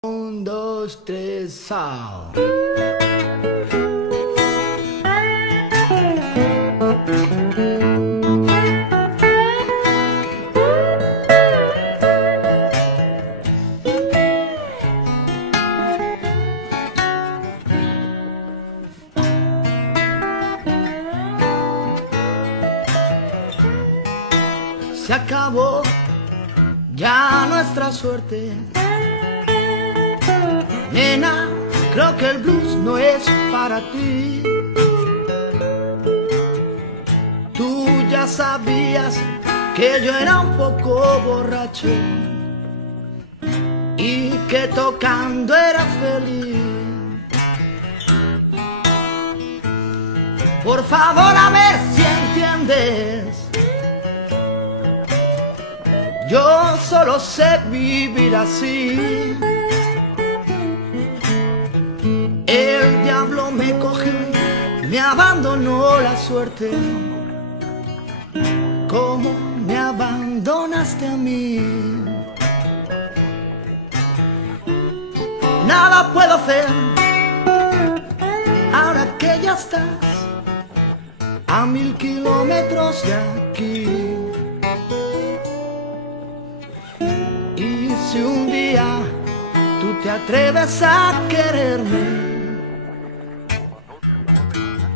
Un, dos, tres, ¡sao! Se acabó ya nuestra suerte. Nena, creo que el blues no es para ti. Tú ya sabías que yo era un poco borracho y que tocando era feliz. Por favor, a ver si entiendes. Yo solo sé vivir así. El diablo me cogió, me abandonó la suerte, como me abandonaste a mí. Nada puedo hacer, ahora que ya estás a 1000 kilómetros de aquí. Y si un día tú te atreves a quererme,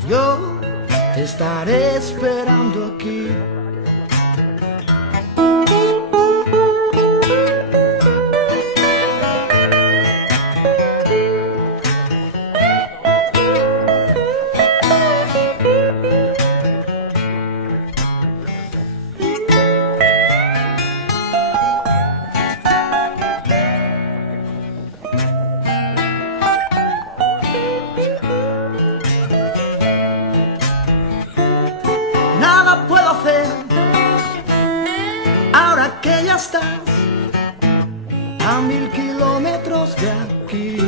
yo te estaré esperando aquí. Nada puedo hacer, ahora que ya estás a 1000 kilómetros de aquí.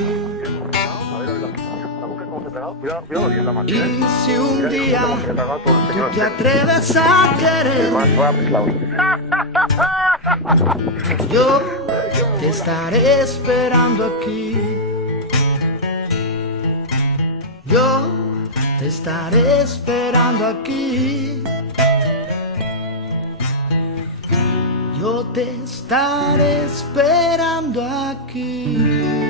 Y si un día tú te atreves a querer, yo te estaré esperando aquí. Yo te estaré esperando aquí. Yo te estaré esperando aquí.